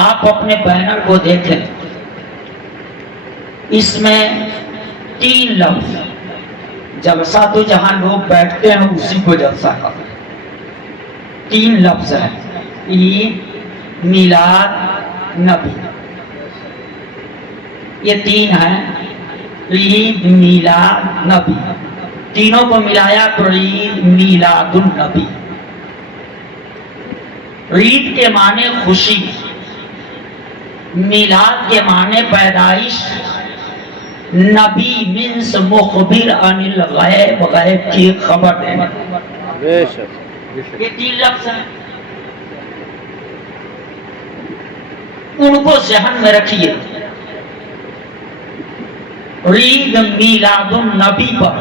آپ اپنے بینر کو دیکھیں، اس میں 3 لفظ، جلسہ تو جہاں لوگ بیٹھتے ہیں اسی کو جلسہ کہتے ہیں، 3 لفظ ہیں، عید، میلاد، نبی، یہ 3 ہیں، عید، میلاد، نبی، تینوں کو ملایا تو عید میلاد النبی۔ عید کے معنی خوشی، میلاد کے معنی پیدائش، نبی منس مخبر عن الغیب، غیب کی خبر دینا۔ یہ 3 لفظ ہیں، ان کو ذہن میں رکھیے۔ عید میلاد النبی پر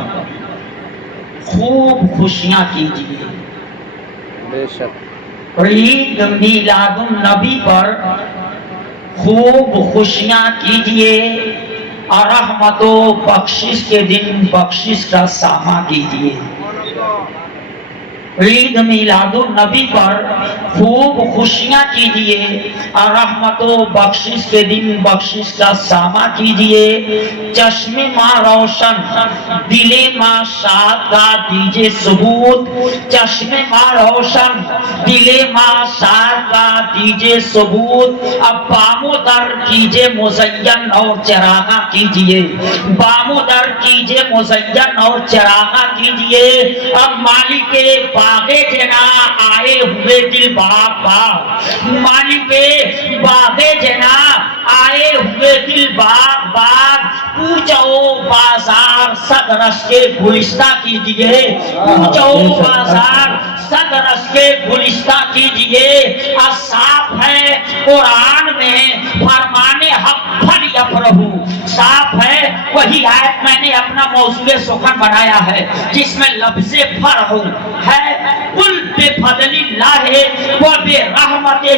خوب خوشیاں کیجیے، عید میلاد النبی پر خوب خوشیاں کیجیے، اور رحمت و بخشش کے دن بخشش کا ساماں کیجیے۔ عید میلاد النبی پر خوب خوشیاں کیجیے، اور رحمت و بخشش کے دن بخشش کا ساماں کیجیے۔ چشم ماں روشن، دل ماں شاد کا دیجیے ثبوت، چشم ماں روشن، دل ماں شاد کا دیجیے ثبوت۔ اب بام و در کیجیے مزین اور چراغاں کیجیے، بام و در کیجیے مزین اور چراغاں کیجیے۔ اب مالک باغ جنا آئے ہوئے دل باغ باغ، مالک باغ جنا آئے ہوئے دل باغ باغ، کوچو بازار صد رش کے گلستہ کیجیے، کوچو بازار صد رش کے گلستہ کیجیے۔ صاف ہے قرآن میں فرمان حق پھل یفرحو، صاف ہے وہی آیت میں نے اپنا موضوع سخن بنایا ہے جس میں لفظ فرح ہے، قل بفضل اللہ وبرحمتہ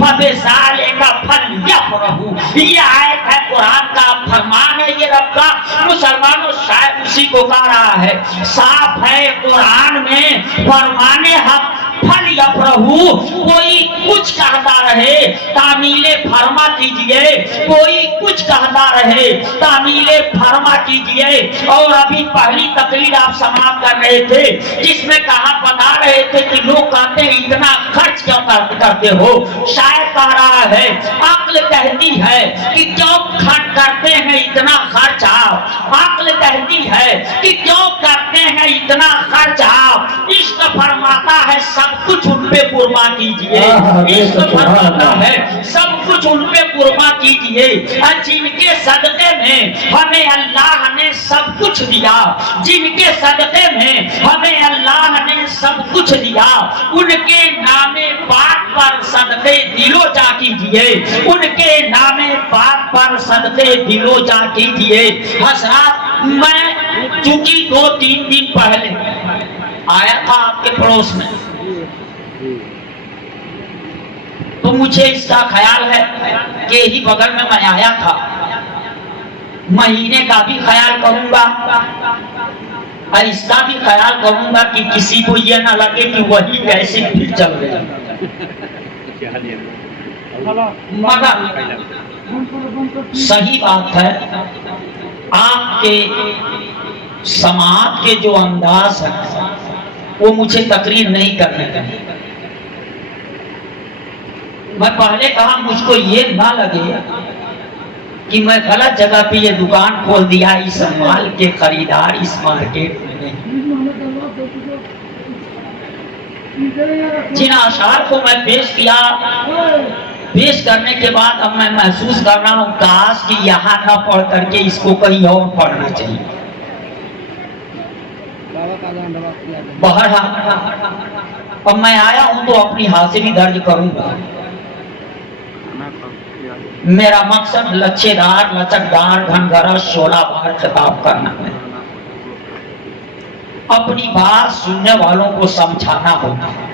فبذلک فلیفرحوا۔ یہ آیت ہے قرآن کا، فرمان ہے یہ رب کا، مسلمانوں شاید اسی کو کہہ رہا ہے۔ صاف ہے قرآن میں فرمان حق پھل یفرحوا، کوئی کچھ کہتا رہے تعمیل فرما کیجئے، کوئی کچھ کہتا رہے تعمیل فرما کیجئے۔ اور ابھی پہلی تقریر آپ سماعت کر رہے تھے جس میں کہا بتا رہے تھے کہ لوگ کہتے ہیں اتنا خرچ کیوں کرتے ہو، شاید کہہ رہا ہے عقل کہتی ہے کہ کیوں کرتے ہیں اتنا خرچ، آپ عقل کہتی ہے کہ کیوں کرتے ہیں اتنا خرچ، آپ عشق فرماتا ہے سب کچھ ان پہ قربان کیجئے، عشق فرماتا ہے سب کچھ ان پہ قربان کیجئے۔ جن کے صدقے میں ہمیں اللہ نے سب کچھ دیا، جن کے صدقے میں ہمیں اللہ نے سب کچھ دیا، ان کے نام پاک پر صدقے دل و جا کیجئے، ان کے نام پاک پر صدقے دل و جا کیجئے۔ حضرات میں چونکہ 2-3 دن پہلے آیا تھا آپ کے پڑوس میں، تو مجھے اس کا خیال ہے کہ ہی بغل میں میں آیا تھا، مہینے کا بھی خیال کروں گا اور اس کا بھی خیال کروں گا کہ کسی کو یہ نہ لگے کہ وہی کیسے پھر چل رہے ہیں۔ مگر صحیح بات ہے، آپ کے سماعت کے جو انداز ہے وہ مجھے تقریر نہیں کرنے دیں۔ میں پہلے کہا مجھ کو یہ نہ لگے کہ میں غلط جگہ پہ یہ دکان کھول دیا، اس مال کے خریدار اس مارکیٹ میں نہیں۔ جن اشعار کو میں پیش کیا، پیش کرنے کے بعد اب میں محسوس کر رہا ہوں کاش کہ یہاں نہ پڑھ کر کے اس کو کہیں اور پڑھنا چاہیے۔ بہرحال اب میں آیا ہوں تو اپنی حاضری درج کروں گا۔ میرا مقصد لچے دار، لچکدار، گھنگرا، شعلہ بار خطاب کرنا ہے، اپنی بات سننے والوں کو سمجھانا ہوتا ہے۔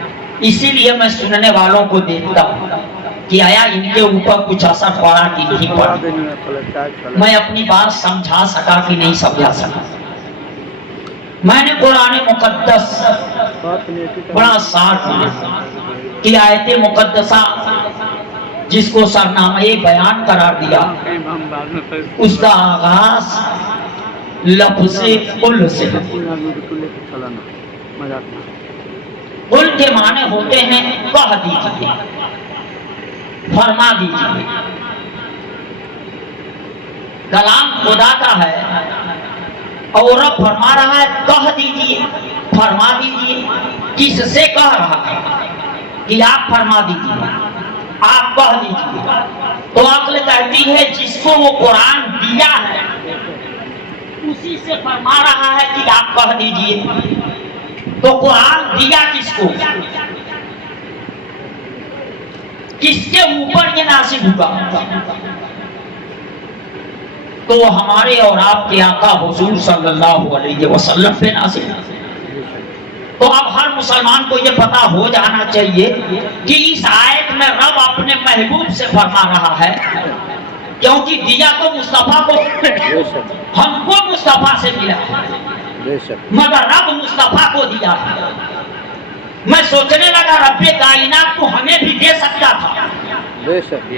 اسی لیے میں سننے والوں کو دیکھتا ہوں کہ آیا ان کے اوپر کچھ اثر پڑا کہ نہیں پڑا، میں اپنی بات سمجھا سکا کہ نہیں سمجھا سکا۔ میں نے قرآن مقدس بڑا ساتھ دیا کہ آیت مقدسہ جس کو سرنامہ بیان قرار دیا، اس کا آغاز لفظ قل سے۔ قل کے معنی ہوتے ہیں کہہ دیجیے، فرما دیجیے۔ کلام خدا کا ہے اور اب فرما رہا ہے کہہ دیجیے، فرما دیجیے۔ کس سے کہہ رہا ہے کہ آپ فرما دیجیے، آپ کہہ دیجیے؟ تو عقل کہتی ہے جس کو وہ قرآن دیا ہے اسی سے فرما رہا ہے کہ آپ کہہ دیجیے۔ تو قرآن دیا کس کو؟ کس کے اوپر یہ نازل ہوا؟ تو ہمارے اور آپ کے آقا حضور صلی اللہ علیہ وسلم پہ نازل ہوا۔ تو اب ہر مسلمان کو یہ پتا ہو جانا چاہیے کہ اس آیت میں رب اپنے محبوب سے فرما رہا ہے، کیونکہ دیا تو مصطفیٰ کو، ہم کو مصطفیٰ سے ملا، مگر رب مصطفیٰ کو دیا ہے۔ میں سوچنے لگا رب کائنات تو ہمیں بھی دے سکتا تھا،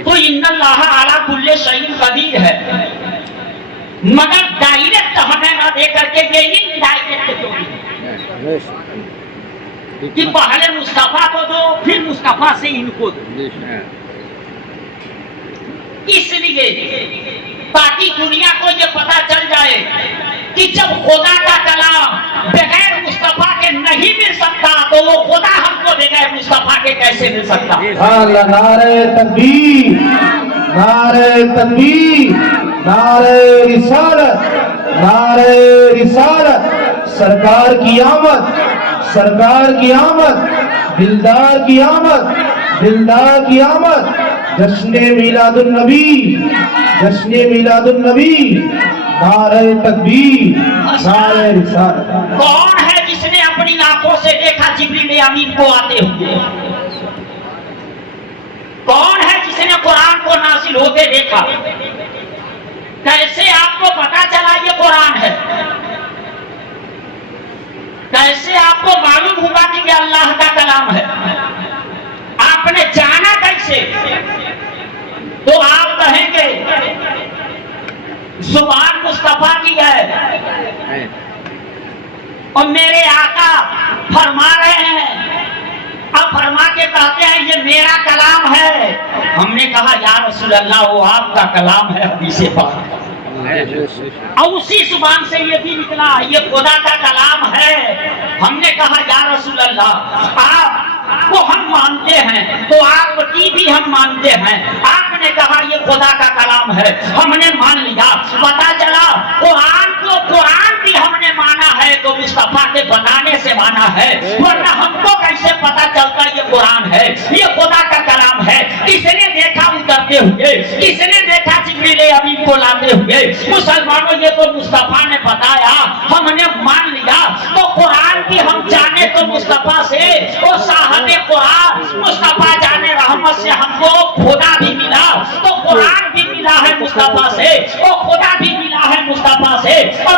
تو ان اللہ علی کل شیء قدیر ہے، مگر ڈائریکٹ ہمیں نہ دے کر کے یہ انڈائریکٹ کیوں دی کہ پہلے مصطفیٰ کو دو پھر مصطفیٰ سے ان کو دو؟ اس لیے تاکہ دنیا کو یہ پتا چل جائے کہ جب خدا کا کلام بغیر مصطفیٰ کے نہیں مل سکتا تو وہ خدا ہم کو بغیر مصطفیٰ کے کیسے مل سکتا؟ نعرہ تکبیر، نعرہ تکبیر، نعرہ رسالت، نعرہ رسالت، سرکار کی آمد، سرکار کی آمد، دلدار کی آمد، دلدار کی آمد، جشن میلاد النبی، جشن میلاد النبی، نعرہ تکبیر، نعرہ رسالت۔ کون ہے جس نے اپنی آنکھوں سے دیکھا جبریل امین کو آتے ہوئے؟ کون ہے جس نے قرآن کو نازل ہوتے دیکھا؟ کیسے آپ کو پتا چلا یہ قرآن ہے؟ کیسے آپ کو معلوم ہوا کہ یہ اللہ کا کلام ہے؟ آپ نے جانا کیسے؟ تو آپ کہیں گے زبان مصطفیٰ کی ہے اور میرے آقا فرما رہے ہیں، اب فرما کے کہتے ہیں یہ میرا کلام ہے۔ ہم نے کہا یا رسول اللہ وہ آپ کا کلام ہے، حدیث پاک، اور اسی زبان سے یہ بھی نکلا یہ خدا کا کلام ہے۔ ہم نے کہا یا رسول اللہ آپ کو ہم مانتے ہیں تو آپ کی بھی ہم مانتے ہیں۔ آپ نے کہا یہ خدا کا کلام ہے، ہم نے مان لیا۔ پتا چلا قرآن کو قرآن بھی ہم نے مانا ہے تو مصطفیٰ کے بتانے سے مانا ہے، ورنہ ہم کو کیسے پتا چلتا یہ قرآن ہے، یہ خدا کا کلام ہے؟ کس نے دیکھا اترتے ہوئے؟ کس نے دیکھا جبریل امین کو لاتے ہوئے؟ مسلمانوں یہ تو مصطفیٰ نے بتایا، ہم نے مان لیا۔ تو قرآن بھی ہم جانے تو مصطفیٰ سے، اور صاحب قرآن مصطفیٰ جانے رحمت سے ہم کو خدا بھی ملا، تو قرآن بھی ملا ہے مصطفیٰ سے اور خدا بھی ملا ہے مصطفیٰ سے۔ اور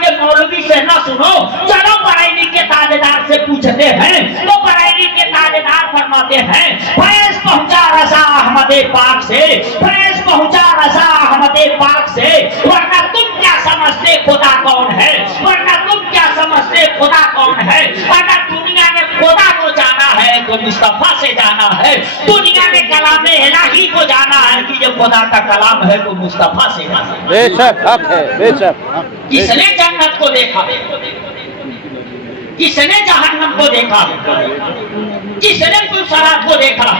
کے مولوی سے نہ سنو، چلو بریلی کے تاجدار سے پوچھتے ہیں، تو بریلی کے تاجدار فرماتے ہیں فیض پہنچا رضا احمد پاک سے، فیض پہنچا رضا احمد پاک سے، ورنہ تم کیا سمجھتے خدا کون ہے؟ ورنہ تم کیا سمجھتے خدا کون ہے؟ اگر دنیا نے خدا کو جانا ہے تو مصطفیٰ سے جانا ہے، دنیا نے کلام الہی کو جانا ہے کہ یہ خدا کا کلام ہے تو مصطفیٰ سے جانا ہے۔ بے شک حق ہے، بے شک۔ کس نے جنت کو دیکھا؟ کس نے جہنم کو دیکھا؟ کس نے پلسرات کو دیکھا؟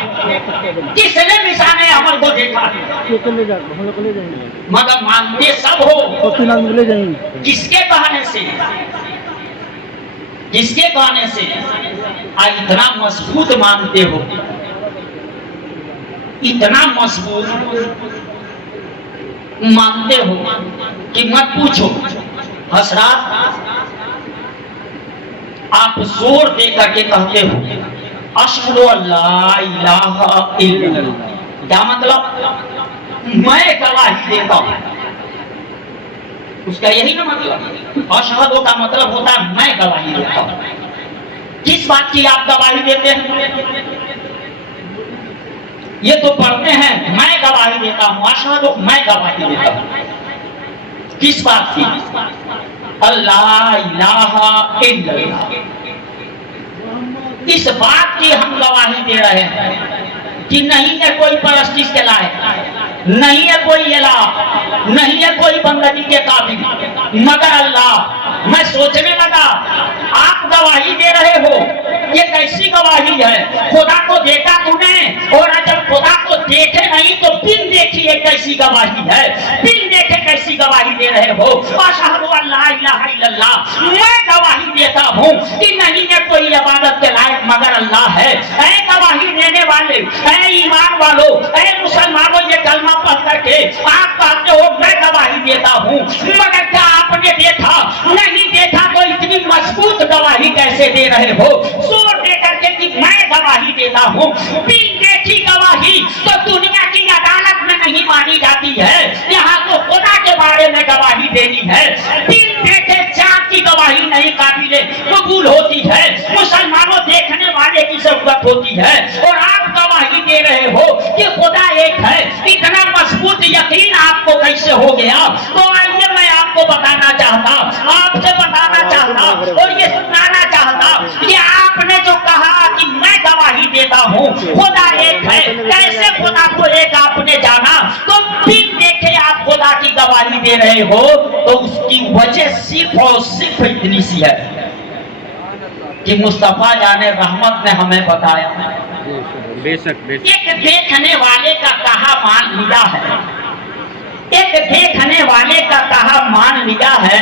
کس نے نشان عمل کو دیکھا؟ مگر مانتے سب ہو کس کے کہنے سے؟ جس کے کہنے سے اتنا مضبوط مانتے ہو، اتنا مضبوط مانتے ہو کہ مت پوچھو۔ حضرات آپ زور دے کر کے کہتے ہو اشہد ان لا الہ الا اللہ، کیا مطلب؟ میں گواہی دیتا ہوں، اس کا یہی نا مطلب؟ اشہد کا مطلب ہوتا ہے میں گواہی دیتا ہوں۔ کس بات کی آپ گواہی دیتے ہیں؟ یہ تو پڑھتے ہیں میں گواہی دیتا ہوں، اشہدو میں گواہی دیتا ہوں، کس بات کی؟ اللہ الہ الا اللہ، اس بات کی ہم گواہی دے رہے ہیں کہ نہیں ہے کوئی پرستش کے لائق، نہیں ہے کوئی الہ، نہیں ہے کوئی بندگی کے قابل مگر اللہ۔ میں سوچنے لگا آپ گواہی دے رہے ہو، یہ کیسی گواہی ہے؟ خدا کو دیکھا تو نے، اور جب خدا کو دیکھے نہیں تو بن دیکھی یہ کیسی گواہی ہے؟ بن دیکھے کیسی گواہی دے رہے ہو؟ اشہد ان لا الہ الا اللہ، میں گواہی دیتا ہوں کہ نہیں ہے کوئی عبادت کے لائق مگر اللہ ہے۔ اے گواہی دینے والے، اے ایمان والو، اے مسلمانوں، یہ کلمہ پڑھ کر کے آپ کہتے ہو میں گواہی دیتا ہوں، مگر کیا آپ نے دیکھا؟ نہیں دیکھا تو اتنی مضبوط گواہی کیسے دے رہے ہو؟ زور دے کر کے کہ میں گواہی دیتا ہوں۔ بن دیکھی گواہی تو دنیا کی عدالت میں نہیں مانی جاتی ہے، یہاں تو خدا کے بارے میں گواہی دینی ہے۔ بن دیکھے چاند کی گواہی نہیں قابل قبول ہوتی ہے، مسلمانوں دیکھنے والے کی ضرورت ہوتی ہے، اور آپ گواہی دے رہے ہو کہ خدا ایک ہے۔ اتنا مضبوط یقین آپ کو کیسے ہو گیا؟ تو آئیے میں آپ کو بتانا چاہتا، آپ سے بتانا چاہتا اور یہ سنانا چاہتا کہ آپ نے جو کہا کہ میں گواہی دیتا ہوں خدا ایک ہے، کیسے خدا کو ایک آپ نے جانا؟ تو بن دیکھے آپ خدا کی گواہی دے رہے ہو تو اس کی وجہ صرف اور صرف اتنی سی ہے کہ مصطفیٰ جان رحمت نے ہمیں بتایا، بے شک ایک دیکھنے والے کا کہا مان لیا ہے، ایک دیکھنے والے کا کہا مان لیا ہے،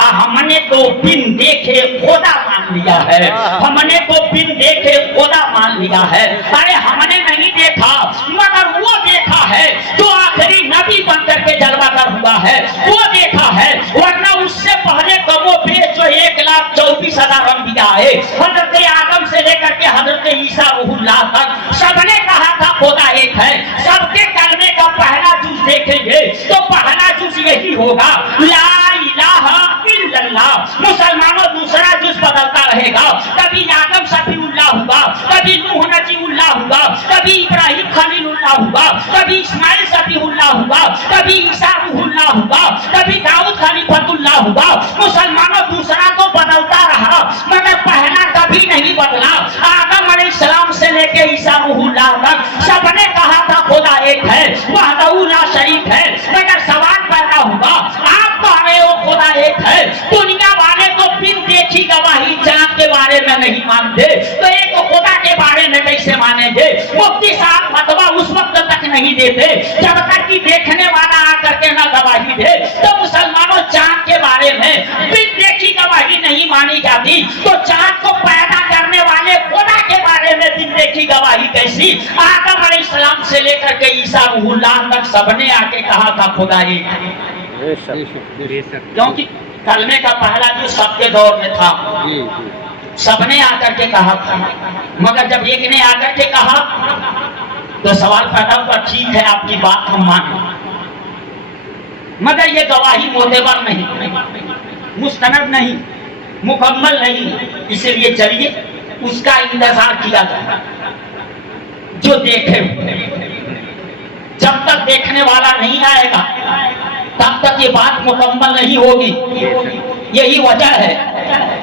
ہم نے تو بن دیکھے خدا مان لیا ہے، ہم نے تو بن دیکھے خدا مان لیا ہے۔ ارے ہم نے نہیں دیکھا مگر وہ دیکھا ہے جو آخری نبی بن کر کے جلوہ گر ہوا ہے، وہ دیکھا ہے، ورنہ اس سے پہلے کم و بیش جو 1,24,000 انبیاء ہے، حضرت آدم سے لے کر کے حضرت عیسیٰ روح اللہ تک، سب نے کہا تھا خدا ایک ہے۔ سب کے کلمے کا پہلا جز دیکھیں گے تو پہلا جز یہی ہوگا لا الہ الا اللہ۔ مسلمانوں دوسرا جز بدلتا رہے گا، کبھی آدم صفی اللہ ہوگا، کبھی نوح نجی اللہ ہوگا، کبھی ابراہیم خلیل اللہ ہوگا، کبھی اسماعیل صفی اللہ ہوگا، کبھی عیسیٰ روح اللہ ہوگا، کبھی داؤد خلیفۃ اللہ ہوگا۔ مسلمانوں دوسرا تو بدلتا رہا مگر پہلا کبھی نہیں بدلا۔ آدم علیہ السلام سے لے کے عیسیٰ روح اللہ تک سب نے کہا تھا خدا ایک ہے، وحدہ لا شریک ہے، مگر سوال پیدا ہوا آپ کہہ رہے ہو خدا ایک ہے، دنیا والے تو بن دیکھی گواہی چاند کے بارے میں نہیں مانتے تو ایک خدا کے بارے میں کیسے مانیں گے؟ مفتی صاحب فتویٰ اس وقت تک نہیں دیتے جب تک کہ دیکھنے والا آ کر کے نہ گواہی دے۔ تو مسلمانوں چاند کے بارے میں بن دیکھی گواہی نہیں مانی جاتی تو چاند کو پیدا کرنے والے خدا کے بارے میں بن دیکھی گواہی کیسی؟ آدم علیہ السلام سے لے کر کے عیسیٰ روح اللہ تک سب نے آ کے کہا تھا خدا ایک ہے، کیونکہ کلمے کا پہلا جو سب کے دور میں تھا سب نے آ کر کے کہا تھا، مگر جب ایک نے آ کر کے کہا تو سوال پیدا ہوا ٹھیک ہے آپ کی بات ہم مانیں، مگر یہ گواہی معتبر نہیں، مستند نہیں، مکمل نہیں، اس لیے چلیے اس کا انتظار کیا جائے جو دیکھے ہوئے۔ جب تک دیکھنے والا نہیں آئے گا تب تک یہ بات مکمل نہیں ہوگی۔ یہی وجہ ہے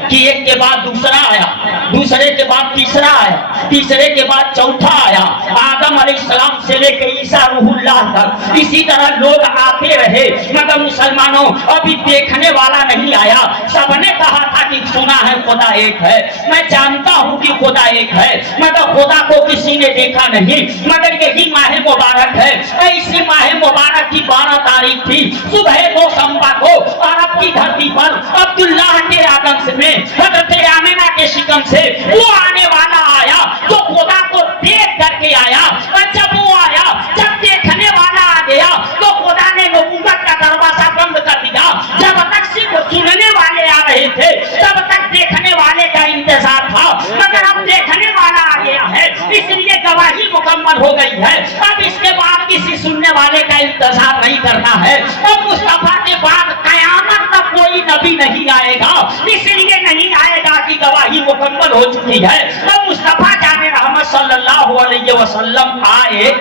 کہ ایک کے بعد دوسرا آیا، دوسرے کے بعد تیسرا آیا، تیسرے کے بعد چوتھا آیا، آدم علیہ السلام سے لے کے عیسیٰ روح اللہ تک اسی طرح لوگ آتے رہے مگر مسلمانوں ابھی دیکھنے والا نہیں آیا۔ سب نے کہا تھا کہ سنا ہے خدا ایک ہے، میں جانتا ہوں کہ خدا ایک ہے، مگر خدا کو کسی نے دیکھا نہیں۔ مگر یہی ماہ مبارک ہے، اسی ماہ مبارک کی 12 تاریخ تھی، صبح دوشنبہ کو عرب کی دھرتی پر عبداللہ کے آدم میں حضرت آمینہ کے شکم سے وہ آنے والا آیا جو خدا کو دیکھ کر کے آیا، اور جب وہ آیا، جب دیکھنے والا آ گیا تو خدا نے نبوت کا دروازہ بند کر دیا۔ جب تک صرف سننے والے آ رہے تھے تب تک دیکھنے والے کا انتظار تھا، مگر اب دیکھنے والا آ گیا ہے اس لیے گواہی مکمل ہو گئی ہے۔ اب اس کے بعد کسی سننے والے کا انتظار نہیں کرنا ہے، اور مصطفیٰ کے بعد قیامت تک کوئی نبی نہیں آئے گا، اس لیے نہیں آئے گا کہ گواہی مکمل ہو چکی ہے۔ اب مصطفیٰ جان رحمت صلی اللہ علیہ وسلم آئے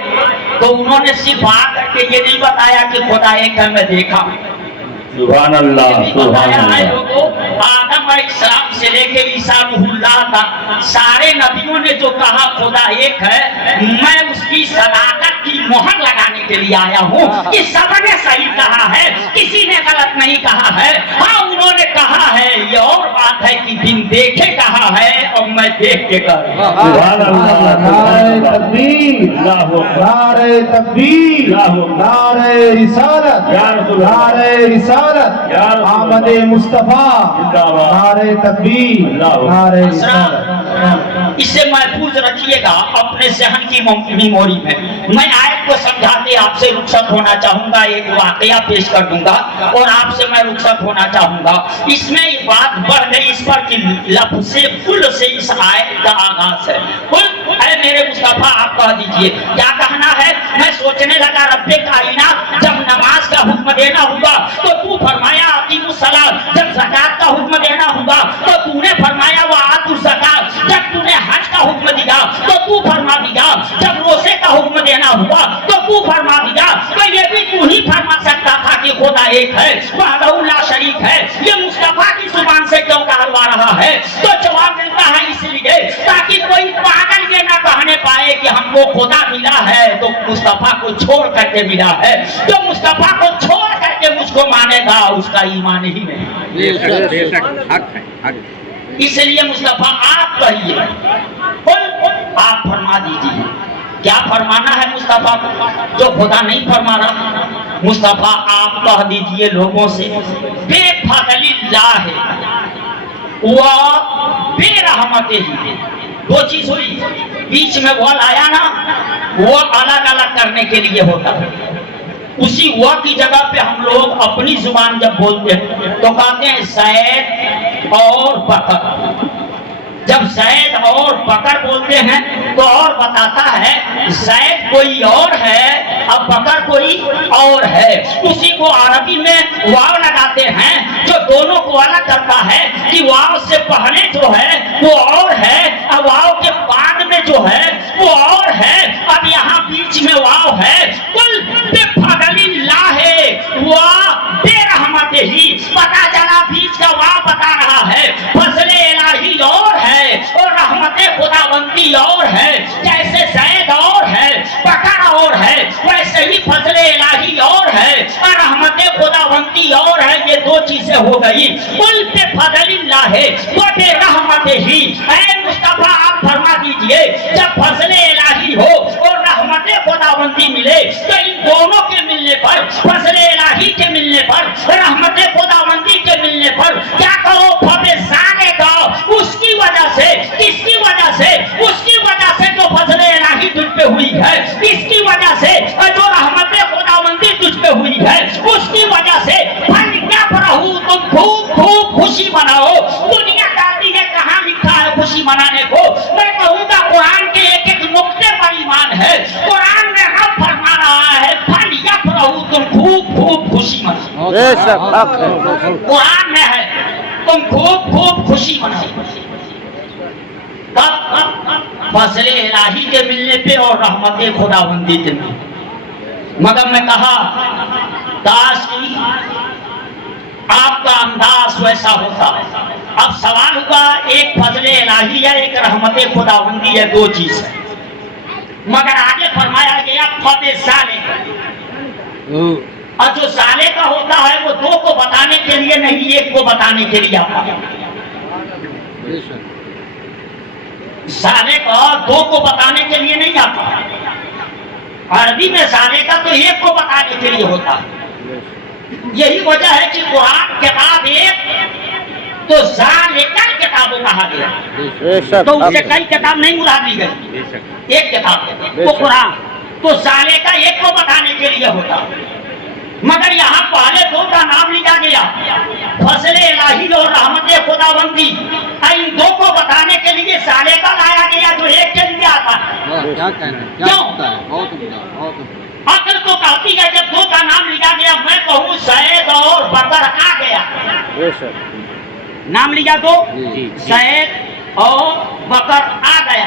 تو انہوں نے صرف آ کر کے یہ نہیں بتایا کہ خدا ایک ہے میں دیکھا ہوں، سبحان اللہ سبحان بتایا ہے اللہ لوگوں آدم علیہ السلام سے لے کے عیسیٰ روح اللہ تک سارے نبیوں نے جو کہا خدا ایک ہے، میں اس کی صداقت کی مہر لگانے کے لیے آیا ہوں کہ سب نے صحیح کہا ہے، کسی نے غلط نہیں کہا ہے۔ ہاں انہوں نے کہا ہے، یہ اور بات ہے کہ بن دیکھے کہا ہے اور میں دیکھ کے کہا ہوں۔ سبحان اللہ نعرہ تکبیر، نعرہ تکبیر، نعرہ رسالت، نعرہ رسالت، آمد مصطفیٰ، نعرہ تکبیر، نعرہ رسالت۔ اسے محفوظ رکھیے گا اپنے ذہن کی میموری میں۔ میں آیت کو سمجھاتے آپ سے رخصت ہونا چاہوں گا، ایک واقعہ پیش کر دوں گا اور آپ سے میں رخصت ہونا چاہوں گا۔ اس میں یہ بات بڑھ گئی اس پر کہ لفظ سے کل سے اس آیت کا آغاز ہے۔ کل اے میرے مصطفیٰ آپ کہہ دیجئے کیا کہنا ہے؟ میں سوچنے لگا رب کائنات جب نماز کا حکم دینا ہوگا تو تو فرمایا اقیموا الصلاۃ، جب زکات کا حکم دینا ہوگا تو تو نے فرمایا وآتوا الزکات، جب تو نے حج کا حکم دیا تو تو فرما دیا، جب روزے کا حکم دینا ہوا تو تو فرما دیا۔ تو یہ بھی تو ہی فرما سکتا تھا کہ خدا ایک ہے، وحدہ لا شریک ہے۔ یہ مصطفیٰ کی زبان سے کیوں کہلوا رہا ہے؟ تو جواب ملتا ہے اس لیے تاکہ کوئی پاگل یہ نہ کہنے پائے کہ ہم کو خدا ملا ہے تو مصطفیٰ کو چھوڑ کر کے ملا ہے، جو مصطفیٰ کو چھوڑ کر کے مجھ کو مانے گا اس کا ایمان ہی نہیں۔ اس لیے مصطفیٰ آپ کہیے، آپ فرما دیجیے کیا فرمانا ہے مصطفیٰ کو جو خدا نہیں فرما رہا؟ مصطفیٰ آپ کہہ دیجیے لوگوں سے بے فضل اللہ وہ بے رحمت ہی، دو چیز ہوئی بیچ میں وہ لایا نا، وہ الگ الگ کرنے کے لیے ہوتا ہے۔ اسی وہ کی جگہ پہ ہم لوگ اپنی زبان جب بولتے ہیں تو کہتے ہیں زید اور بکر۔ جب زید اور بکر بولتے ہیں تو اور بتاتا ہے زید کوئی اور ہے اب بکر کوئی اور ہے۔ اسی کو عربی میں واو لگاتے ہیں جو دونوں کو الگ کرتا ہے کہ واو سے پہلے جو ہے وہ اور ہے، اب واو کے بعد میں جو ہے وہ اور ہے، اب یہاں بیچ میں واو ہے۔ کل بے فضل اللہ ہے وہ بے رحمت ہی، پتا چلا بیچ کا واو بتا رہا ہے فضل الہی اور ہے اور رحمت خداوندی اور ہے۔ جیسے زید اور ہے بکر اور ہے ویسے ہی فضل الہی اور ہے اور رحمت خداوندی اور ہے۔ یہ دو چیزیں ہو گئی۔ قل بے فضل اللہ و بے رحمت ہی، اے مصطفیٰ آپ فرما دیجئے جب فضل الہی ہو اور رحمت خداوندی ملے تو ان دونوں کے ملنے پر، فضل الہی کے ملنے پر، رحمت خداوندی کے ملنے پر کیا کرو؟ فبزانے کا اس کی وجہ سے، کس کی وجہ سے؟ اس کی وجہ سے جو فضل الہی تجھ پہ ہوئی ہے، اس کی وجہ سے جو رحمت خداوندی تجھ پہ ہوئی ہے، اس کی وجہ سے تم خوب خوب خوشی مناؤ۔ دنیا جانتی ہے کہاں لکھا ہے خوشی منانے کو؟ میں کہوں گا قرآن کے ایک ایک نقطے پر ایمان ہے۔ قرآن میں رب فرما رہا ہے تم خوب خوب خوشی مناؤ۔ قرآن میں ہے تم خوب خوب خوشی مناؤ۔ فضل الہی کے ملنے پہ اور رحمت خداوندی کے ملنے۔ مگر میں کہا کاش کی آپ کا انداز ویسا ہوتا۔ اب سوال ہوگا ایک فضل الہی ہے ایک رحمت خداوندی ہے، دو چیز ہے، مگر آگے فرمایا گیا فبزانے، اور جو زالے کا ہوتا ہے وہ دو کو بتانے کے لیے نہیں ایک کو بتانے کے لیے آتا ہے۔ زالے کا دو کو بتانے کے لیے نہیں آتا، عربی میں زالے کا تو ایک کو بتانے کے لیے ہوتا ہے۔ یہی وجہ ہے کہ قرآن کتاب ایک تو ذالکل کتابوں کہا گیا، تو اس سے کئی کتاب نہیں مراد لی گئی، ایک کتاب وہ قرآن، تو ذالکا ایک کو بتانے کے لیے ہوتا، مگر یہاں پہلے دو کا نام لیا گیا، فضل الہی اور رحمت خداوندی، ان دو کو بتانے کے لیے ذالکا لایا گیا جو ایک کے لیے آتا ہے۔ کیوں؟ عقل تو کہتی ہے جب دو کا نام لیا گیا، میں کہوں زید اور بکر آ گیا، نام لیا دو زید اور بکر آ گیا،